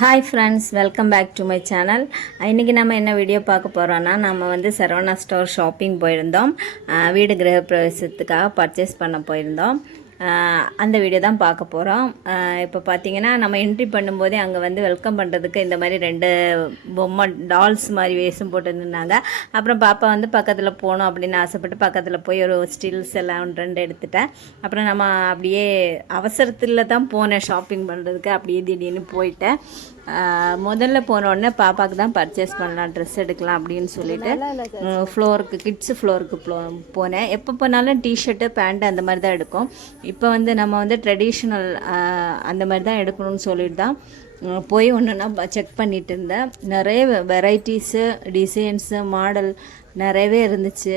Hi friends welcome back to my channel இன்றைக்கி நம்ம என்ன வீடியோ பார்க்க போகிறோன்னா நம்ம வந்து சரவணா ஸ்டோர் ஷாப்பிங் போயிருந்தோம். வீடு கிரக பிரவேசத்துக்காக பர்ச்சேஸ் பண்ண போயிருந்தோம். அந்த வீடியோ தான் பார்க்க போகிறோம் இப்போ பார்த்தீங்கன்னா நம்ம என்ட்ரி பண்ணும்போதே அங்கே வந்து வெல்கம் பண்ணுறதுக்கு இந்த மாதிரி ரெண்டு பொம்மை டால்ஸ் மாதிரி வேஷம் போட்டு அப்புறம் பாப்பா வந்து பக்கத்தில் போகணும் அப்படின்னு ஆசைப்பட்டு பக்கத்தில் போய் ஒரு ஸ்டில்ஸ் எல்லாம் ஒன்று ரெண்டு எடுத்துட்டேன். அப்புறம் நம்ம அப்படியே அவசரத்தில் தான் போனேன் ஷாப்பிங் பண்ணுறதுக்கு அப்படியே திடீர்னு போயிட்டேன். முதல்ல போன உடனே பாப்பாவுக்கு தான் பர்ச்சேஸ் பண்ணலாம் ட்ரெஸ் எடுக்கலாம் அப்படின்னு சொல்லிட்டு ஃப்ளோருக்கு கிட்ஸு ஃப்ளோருக்கு போனேன். எப்போ போனாலும் டிஷர்ட்டு பேண்ட் அந்த மாதிரி தான் எடுக்கும். இப்போ வந்து நம்ம வந்து ட்ரெடிஷ்னல் அந்த மாதிரி தான் எடுக்கணும்னு சொல்லிட்டு தான் போய் ஒன்றுனா செக் பண்ணிட்டு இருந்தேன். நிறைய வெரைட்டிஸு டிசைன்ஸு மாடல் நிறையவே இருந்துச்சு.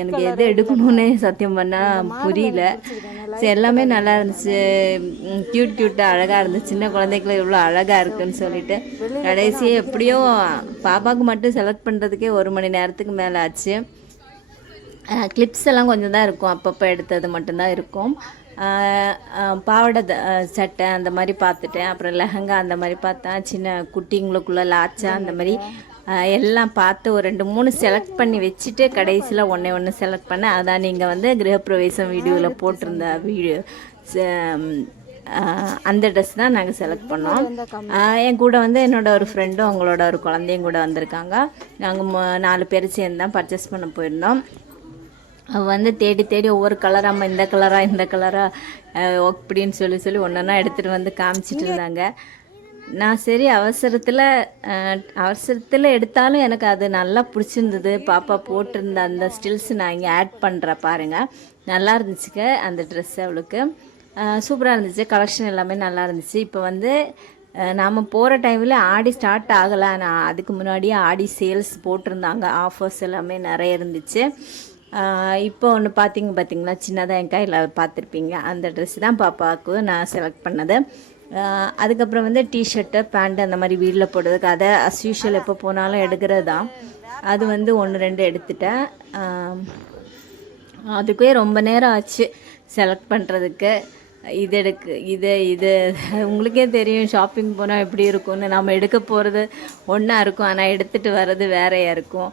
எனக்கு எது எடுக்கணும்னே சத்தியம் பண்ணால் புரியல. சரி எல்லாமே நல்லா இருந்துச்சு. க்யூட் க்யூட்டாக அழகாக இருந்துச்சு. சின்ன குழந்தைக்குள்ள இவ்வளோ அழகாக இருக்குன்னு சொல்லிட்டு. கடைசி எப்படியோ பாப்பாவுக்கு மட்டும் செலக்ட் பண்ணுறதுக்கே ஒரு மணி நேரத்துக்கு மேலே ஆச்சு. கிளிப்ஸ் எல்லாம் கொஞ்சம் தான் இருக்கும். அப்பப்போ எடுத்தது மட்டும்தான் இருக்கும். பாவாடை சட்டை அந்த மாதிரி பார்த்துட்டேன். அப்புறம் லெஹங்கா அந்த மாதிரி பார்த்தேன். சின்ன குட்டிங்களுக்குள்ள லாச்சா அந்த மாதிரி எல்லாம் பார்த்து ஒரு ரெண்டு மூணு செலக்ட் பண்ணி வச்சுட்டு கடைசியில் ஒன்றே ஒன்று செலக்ட் பண்ணேன் அதான் நீங்கள் வந்து கிரகப்பிரவேசம் வீடியோவில் போட்டிருந்த வீடியோ அந்த ட்ரெஸ் தான் நாங்கள் செலக்ட் பண்ணோம். என் கூட வந்து என்னோட ஒரு ஃப்ரெண்டும் அவங்களோட ஒரு குழந்தையும் கூட வந்திருக்காங்க. நாங்கள் நாலு பேர் சேர்ந்து தான் பர்ச்சேஸ் பண்ண போயிருந்தோம். அவள் வந்து தேடி தேடி ஒவ்வொரு கலராக அம்மா இந்த கலராக இந்த கலராக அப்படின்னு சொல்லி சொல்லி ஒன்றா எடுத்துகிட்டு வந்து காமிச்சிட்டு இருந்தாங்க. நான் சரி அவசரத்தில் அவசரத்தில் எடுத்தாலும் எனக்கு அது நல்லா பிடிச்சிருந்தது. பாப்பா போட்டிருந்த அந்த ஸ்டில்ஸ் நான் இங்கே ஆட் பண்ணுறேன் பாருங்கள் நல்லா இருந்துச்சுக்க அந்த ட்ரெஸ் அவளுக்கு. சூப்பராக இருந்துச்சு கலெக்ஷன் எல்லாமே நல்லா இருந்துச்சு. இப்போ வந்து நாம் போகிற டைமில் ஆடி ஸ்டார்ட் ஆகலை. நான் அதுக்கு முன்னாடியே ஆடி சேல்ஸ் போட்டிருந்தாங்க ஆஃபர்ஸ் எல்லாமே நிறைய இருந்துச்சு. இப்போ ஒன்று பார்த்தீங்க பார்த்தீங்களா சின்னதாக என் கையில் பார்த்துருப்பீங்க அந்த ட்ரெஸ் தான் பாப்பாவுக்கு நான் செலக்ட் பண்ணது. அதுக்கப்புறம் வந்து டிஷர்ட்டு பேண்ட் அந்த மாதிரி வீட்டில் போடுறதுக்கு. அதை அஸ் யூஷுவல் எப்போ போனாலும் எடுக்கிறது தான். அது வந்து ஒன்று ரெண்டு எடுத்துட்டேன். அதுக்கே ரொம்ப நேரம் ஆச்சு செலக்ட் பண்ணுறதுக்கு இது எடுக்கு இது இது. உங்களுக்கே தெரியும் ஷாப்பிங் போனால் எப்படி இருக்கும்னு. நம்ம எடுக்க போகிறது ஒன்றா இருக்கும். ஆனால் எடுத்துகிட்டு வர்றது வேறையாக இருக்கும்.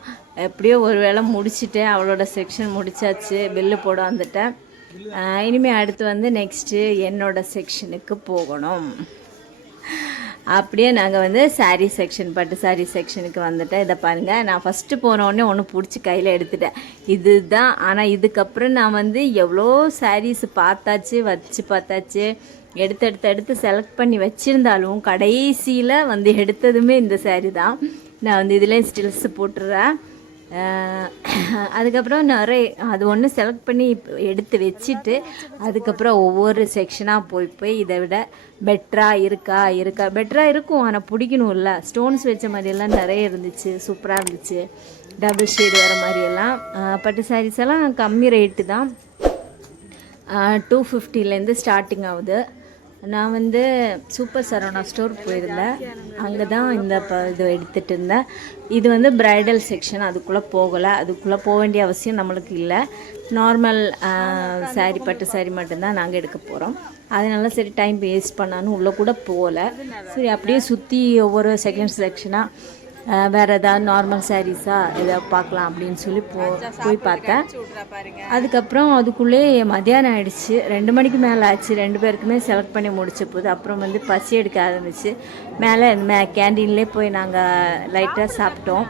எப்படியோ ஒரு வேளை முடிச்சுட்டேன். அவளோட செக்ஷன் முடிச்சாச்சு. பில்லு போட வந்துட்டேன். இனிமேல் அடுத்து வந்து நெக்ஸ்ட்டு என்னோடய செக்ஷனுக்கு போகணும். அப்படியே நாங்கள் வந்து சாரீ செக்ஷன் பட்டு சாரீ செக்ஷனுக்கு வந்துட்டேன் இதை பாருங்கள் நான் ஃபஸ்ட்டு போனோடனே ஒன்று பிடிச்சி கையில் எடுத்துட்டேன். இதுதான். ஆனால் இதுக்கப்புறம் நான் வந்து எவ்வளோ சாரீஸ் பார்த்தாச்சு வச்சு பார்த்தாச்சு எடுத்து எடுத்து எடுத்து செலக்ட் பண்ணி வச்சுருந்தாலும் கடைசியில் வந்து எடுத்ததுமே இந்த சாரீ தான். நான் வந்து இதுலேயும் ஸ்டில்ஸ் போட்டுறேன். அதுக்கப்புறம் நிறைய அது ஒன்று செலக்ட் பண்ணி எடுத்து வச்சுட்டு அதுக்கப்புறம் ஒவ்வொரு செக்ஷனாக போய் போய் இதை விட பெட்டராக இருக்கா இருக்கா? பெட்டராக இருக்கும் ஆனால் பிடிக்கணும்ல. ஸ்டோன்ஸ் வச்ச மாதிரியெல்லாம் நிறைய இருந்துச்சு சூப்பராக இருந்துச்சு. டபுள் ஷேடு வர மாதிரியெல்லாம். பட்டு சாரீஸ் எல்லாம் கம்மி ரேட்டு தான். டூ ஃபிஃப்டிலேருந்து ஸ்டார்டிங் ஆகுது. நான் வந்து சூப்பர் சரவணா ஸ்டோர் போயிருந்தேன். அங்கே தான் இந்த ப இது எடுத்துகிட்டு இருந்தேன். இது வந்து பிரைடல் செக்ஷன் அதுக்குள்ளே போகலை. அதுக்குள்ளே போக வேண்டிய அவசியம் நம்மளுக்கு இல்லை. நார்மல் சாரி பட்டு சாரி மட்டும்தான் நாங்கள் எடுக்க போகிறோம் அதனால சரி டைம் வேஸ்ட் பண்ணான்னு உள்ளே கூட போகல சரி அப்படியே சுற்றி ஒவ்வொரு செகண்ட் செக்ஷனாக வேற ஏதாவது நார்மல் சாரீஸா ஏதாவது பார்க்கலாம் அப்படின்னு சொல்லி போ போய் பார்த்தேன். அதுக்கப்புறம் அதுக்குள்ளே மத்தியானம் ஆயிடுச்சு. ரெண்டு மணிக்கு மேலே ஆச்சு. ரெண்டு பேருக்குமே செலக்ட் பண்ணி முடிச்ச போது அப்புறம் வந்து பசி எடுக்க ஆரம்பிச்சு. மேலே மே கேண்டீன்லேயே போய் நாங்கள் லைட்டாக சாப்பிட்டோம்.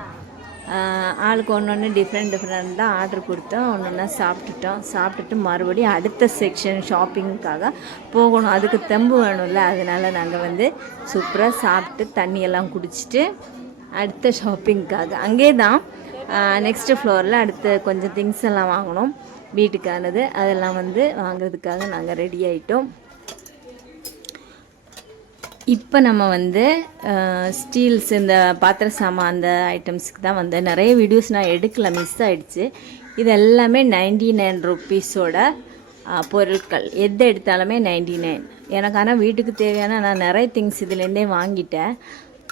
ஆளுக்கு ஒன்று ஒன்று டிஃப்ரெண்ட் டிஃப்ரெண்ட் தான் ஆர்டர் கொடுத்தோம். ஒன்று ஒன்றா சாப்பிட்டுட்டோம். சாப்பிட்டுட்டு மறுபடியும் அடுத்த செக்ஷன் ஷாப்பிங்க்காக போகணும். அதுக்கு தெம்பு வேணும்ல. அதனால நாங்கள் வந்து சூப்பராக சாப்பிட்டு தண்ணியெல்லாம் குடிச்சிட்டு அடுத்த ஷாப்பிங்க்காக அங்கே தான் நெக்ஸ்ட்டு ஃப்ளோரில் அடுத்த கொஞ்சம் திங்ஸ் எல்லாம் வாங்கினோம் வீட்டுக்கானது அதெல்லாம் வந்து வாங்குறதுக்காக நாங்கள் ரெடி ஆகிட்டோம் இப்போ நம்ம வந்து ஸ்டீல்ஸ் இந்த பாத்திர சாமான் அந்த ஐட்டம்ஸ்க்கு தான் வந்து நிறைய வீடியோஸ் நான் எடுக்கல மிஸ் ஆகிடுச்சு இது எல்லாமே நைன்டி நைன் ருப்பீஸோட பொருட்கள். எது எடுத்தாலுமே நைன்டி நைன் எனக்கு ஆனால் வீட்டுக்கு தேவையான நான் நிறைய திங்ஸ் இதுலேருந்தே வாங்கிட்டேன்.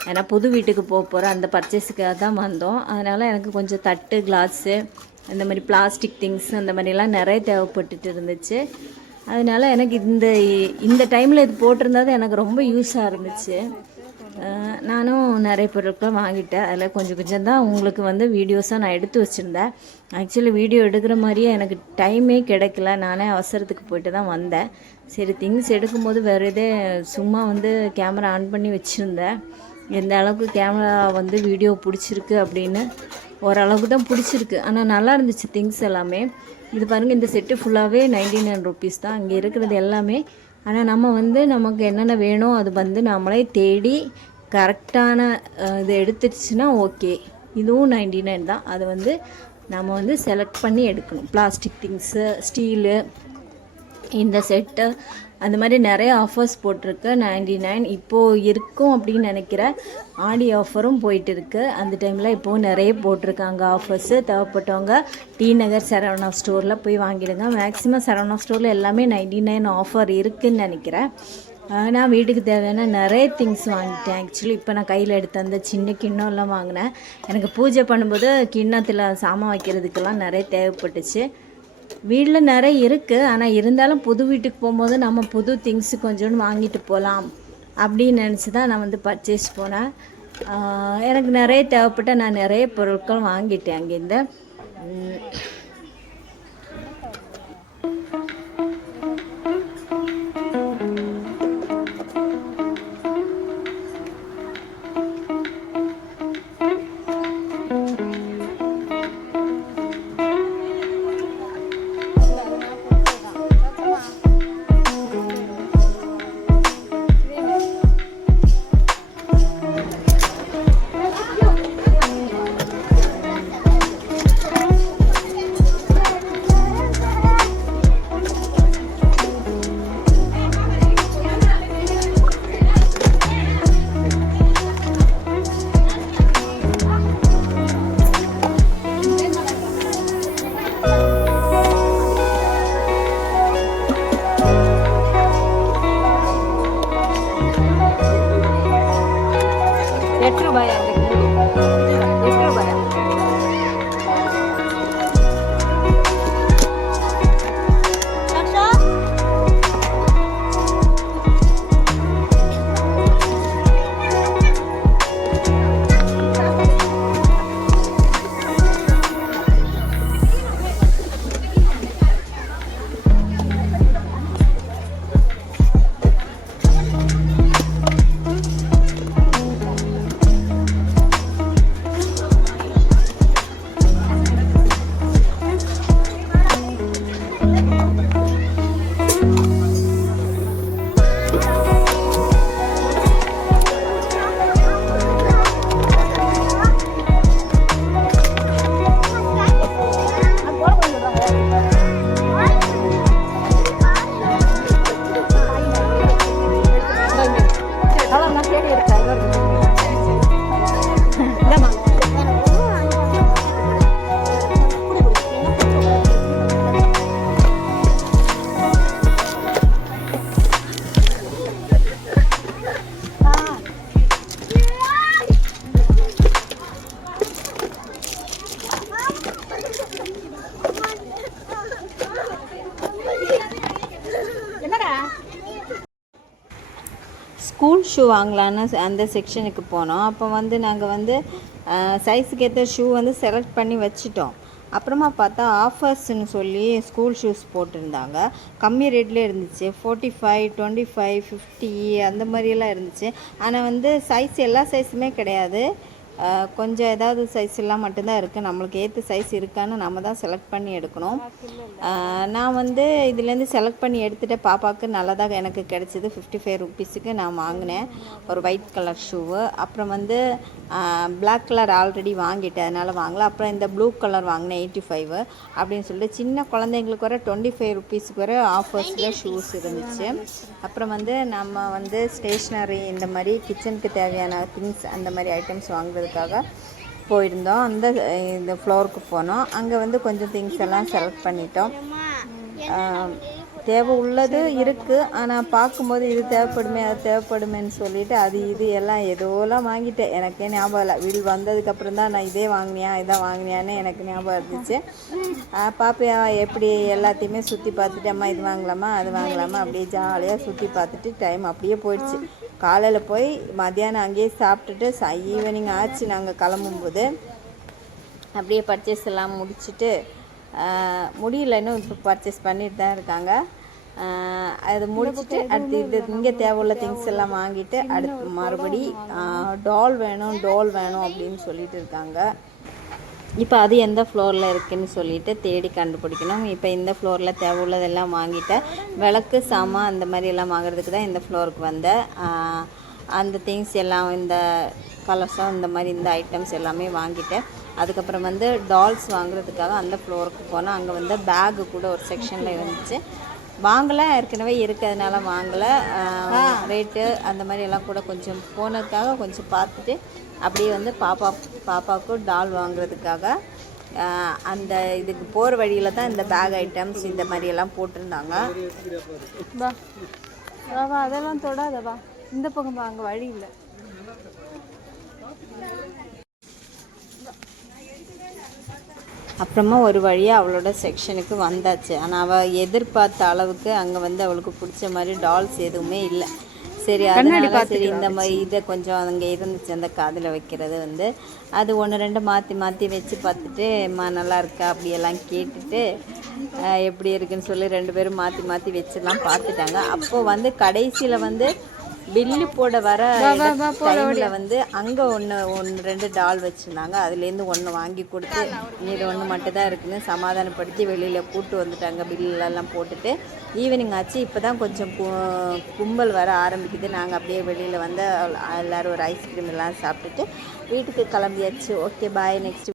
ஏன்னா புது வீட்டுக்கு போக போகிறோம் அந்த பர்ச்சேஸுக்காக தான் வந்தோம். அதனால் எனக்கு கொஞ்சம் தட்டு கிளாஸு இந்த மாதிரி பிளாஸ்டிக் திங்ஸ் அந்த மாதிரிலாம் நிறைய தேவைப்பட்டுட்டு இருந்துச்சு. அதனால் எனக்கு இந்த இந்த டைமில் இது போட்டிருந்தது எனக்கு ரொம்ப யூஸாக இருந்துச்சு. நானும் நிறைய பொருட்கள் வாங்கிட்டேன். அதில் கொஞ்சம் கொஞ்சம் தான் உங்களுக்கு வந்து வீடியோஸாக நான் எடுத்து வச்சுருந்தேன். ஆக்சுவலி வீடியோ எடுக்கிற மாதிரியே எனக்கு டைமே கிடைக்கல. நானே அவசரத்துக்கு போயிட்டு தான் வந்தேன். சரி திங்ஸ் எடுக்கும்போது வேறு இதே சும்மா வந்து கேமரா ஆன் பண்ணி வச்சுருந்தேன். எந்த அளவுக்கு கேமரா வந்து வீடியோ பிடிச்சிருக்கு அப்படின்னு ஓரளவுக்கு தான் பிடிச்சிருக்கு. ஆனால் நல்லா இருந்துச்சு திங்ஸ் எல்லாமே. இது பாருங்கள் இந்த செட்டு ஃபுல்லாகவே நைன்டி நைன் ருபீஸ் தான். அங்கே இருக்கிறது எல்லாமே. ஆனால் நம்ம வந்து நமக்கு என்னென்ன வேணும் அது வந்து நம்மளே தேடி கரெக்டான இது எடுத்துடுச்சுன்னா ஓகே இதுவும் நைன்டி நைன் தான். அது வந்து நம்ம வந்து செலக்ட் பண்ணி எடுக்கணும். பிளாஸ்டிக் திங்ஸு ஸ்டீலு இந்த செட்டு அந்த மாதிரி நிறைய ஆஃபர்ஸ் போட்டிருக்கு. நைன்டி நைன் இப்போது இருக்கும் அப்படின்னு நினைக்கிறேன் ஆடி ஆஃபரும் போயிட்டு இருக்கு அந்த டைமில் இப்போது நிறைய போட்டிருக்காங்க ஆஃபர்ஸு தேவைப்பட்டவங்க டி நகர் சரவணா ஸ்டோரில் போய் வாங்கிடுங்க. மேக்ஸிமம் சரவணா ஸ்டோரில் எல்லாமே நைன்டி நைன் ஆஃபர் இருக்குதுன்னு நினைக்கிறேன் நான் வீட்டுக்கு தேவையான நிறைய திங்ஸ் வாங்கிட்டேன். ஆக்சுவலி இப்போ நான் கையில் எடுத்த அந்த சின்ன கிண்ணம்லாம் வாங்கினேன். எனக்கு பூஜை பண்ணும்போது கிண்ணத்தில் சாமான் வைக்கிறதுக்கெல்லாம் நிறைய தேவைப்பட்டுச்சு. வீட்டில் நிறைய இருக்குது ஆனால் இருந்தாலும் புது வீட்டுக்கு போகும்போது நம்ம புது திங்ஸ் கொஞ்சோண்டு வாங்கிட்டு போகலாம் அப்படின்னு நினச்சி தான் நான் வந்து பர்ச்சேஸ் போனேன். எனக்கு நிறைய தேவைப்பட்ட நான் நிறைய பொருட்கள் வாங்கிட்டேன் அங்கேருந்து. ஷூ வாங்கலான்னு அந்த செக்ஷனுக்கு போனோம். அப்போ வந்து நாங்கள் வந்து சைஸுக்கு ஏற்ற ஷூ வந்து செலக்ட் பண்ணி வச்சிட்டோம். அப்புறமா பார்த்தா ஆஃபர்ஸ்னு சொல்லி ஸ்கூல் ஷூஸ் போட்டிருந்தாங்க. கம்மி ரேட்லேயே இருந்துச்சு. Forty five twenty five fifty அந்த மாதிரியெல்லாம் இருந்துச்சு. ஆனால் வந்து சைஸ் எல்லா சைஸுமே கிடையாது. கொஞ்சம் ஏதாவது சைஸ் எல்லாம் மட்டும்தான் இருக்குது நம்மளுக்கு ஏற்ற சைஸ் இருக்கான்னு நம்ம தான் செலக்ட் பண்ணி எடுக்கணும். நான் வந்து இதுலேருந்து செலக்ட் பண்ணி எடுத்துகிட்டு பாப்பாவுக்கு நல்லதாக எனக்கு கிடச்சிது ஃபிஃப்டி ஃபைவ் ருபீஸுக்கு நான் வாங்கினேன். ஒரு ஒயிட் கலர் ஷூவு அப்புறம் வந்து பிளாக் கலர் ஆல்ரெடி வாங்கிட்டேன். அதனால் வாங்கல. அப்புறம் இந்த ப்ளூ கலர் வாங்கினேன் எயிட்டி ஃபைவ் அப்படின்னு சொல்லிட்டு சின்ன குழந்தைங்களுக்கு வர டுவெண்ட்டி ஃபைவ் ருபீஸுக்கு வர ஆஃபர்ஸில் ஷூஸ் இருந்துச்சு. அப்புறம் வந்து நம்ம வந்து ஸ்டேஷ்னரி இந்த மாதிரி கிச்சனுக்கு தேவையான திங்ஸ் அந்த மாதிரி ஐட்டம்ஸ் வாங்குறதுக்காக போயிருந்தோம். அந்த இந்த ஃப்ளோருக்கு போனோம். அங்கே வந்து கொஞ்சம் திங்ஸ் எல்லாம் செலக்ட் பண்ணிட்டோம். தேவை உள்ளது இருக்குது ஆனால் பார்க்கும்போது இது தேவைப்படுமே அது தேவைப்படுமேன்னு சொல்லிட்டு அது இது எல்லாம் ஏதோலாம் வாங்கிட்டேன். எனக்கே ஞாபகம் இல்லை. வீடு வந்ததுக்கப்புறம் தான் நான் இதே வாங்கினியா இதை வாங்கினியான்னு எனக்கு ஞாபகம் இருந்துச்சு. பாப்பையா பாப்பியா எப்படி எல்லாத்தையுமே சுற்றி பார்த்துட்டு அம்மா இது வாங்கலாமா அது வாங்கலாமா அப்படியே ஜாலியாக சுற்றி பார்த்துட்டு டைம் அப்படியே போயிடுச்சு. காலையில் போய் மத்தியானம் அங்கேயே சாப்பிட்டுட்டு ச ஈவினிங் ஆச்சு. நாங்கள் கிளம்பும்போது அப்படியே பர்ச்சேஸ் எல்லாம் முடிச்சுட்டு முடியல. இன்னும் இப்போ பர்ச்சேஸ் பண்ணிட்டு தான் இருக்காங்க. அது முடிச்சுட்டு அடுத்து இது இங்கே தேவையுள்ள திங்ஸ் எல்லாம் வாங்கிட்டு அடுத்து மறுபடி டால் வேணும் டால் வேணும் அப்படின்னு சொல்லிட்டு இருக்காங்க. இப்போ அது எந்த ஃப்ளோரில் இருக்குதுன்னு சொல்லிட்டு தேடி கண்டுபிடிக்கணும். இப்போ இந்த ஃப்ளோரில் தேவையுள்ளதெல்லாம் வாங்கிட்டேன் விளக்கு சாமான் அந்த மாதிரி எல்லாம் வாங்குறதுக்கு தான் இந்த ஃப்ளோருக்கு வந்தேன் அந்த திங்ஸ் எல்லாம் இந்த கலர்ஸும் இந்த மாதிரி இந்த ஐட்டம்ஸ் எல்லாமே வாங்கிட்டேன் அதுக்கப்புறம் வந்து டால்ஸ் வாங்குறதுக்காக அந்த ஃப்ளோருக்கு போனேன் அங்கே வந்து பேகு கூட ஒரு செக்ஷனில் இருந்துச்சு. வாங்கலை ஏற்கனவே இருக்கிறதுனால வாங்கலை. ரேட்டு அந்த மாதிரி எல்லாம் கூட கொஞ்சம் போனதுக்காக கொஞ்சம் பார்த்துட்டு அப்படியே வந்து பாப்பா பாப்பாவுக்கு டால் வாங்குறதுக்காக அந்த இதுக்கு போகிற வழியில் தான் இந்த பேக் ஐட்டம்ஸ் இந்த மாதிரி எல்லாம் போட்டிருந்தாங்க. அதெல்லாம் தொடாத வா. இந்த பக்கம் அங்கே வழி இல்லை. அப்புறமா ஒரு வழியாக அவளோட செக்ஷனுக்கு வந்தாச்சு. ஆனால் அவள் எதிர்பார்த்த அளவுக்கு அங்கே வந்து அவளுக்கு பிடிச்ச மாதிரி டால்ஸ் எதுவுமே இல்லை. சரி அதனால சரி இந்த மாதிரி இதை கொஞ்சம் அங்கே இருந்துச்சு அந்த காதில் வைக்கிறது வந்து. அது ஒன்று ரெண்டு மாற்றி மாற்றி வச்சு பார்த்துட்டு அம்மா நல்லா இருக்கா? அப்படியெல்லாம் கேட்டுட்டு எப்படி இருக்குன்னு சொல்லி ரெண்டு பேரும் மாற்றி மாற்றி வச்சுலாம் பார்த்துட்டாங்க. அப்போ வந்து கடைசியில் வந்து பில்லு போட வர டைமில் வந்து அங்கே ஒன்று ஒன்று ரெண்டு டால் வச்சுருந்தாங்க. அதுலேருந்து ஒன்று வாங்கி கொடுத்து இது ஒன்று மட்டும் தான் இருக்குன்னு சமாதானப்படுத்தி வெளியில் கூட்டு வந்துட்டாங்க. பில்லெல்லாம் போட்டுட்டு ஈவினிங் ஆச்சு. இப்போ தான் கொஞ்சம் கும்பல் வர ஆரம்பிக்குது. நாங்கள் அப்படியே வெளியில் வந்து எல்லோரும் ஒரு ஐஸ்கிரீம் எல்லாம் சாப்பிட்டுட்டு வீட்டுக்கு கிளம்பியாச்சு. Okay bye next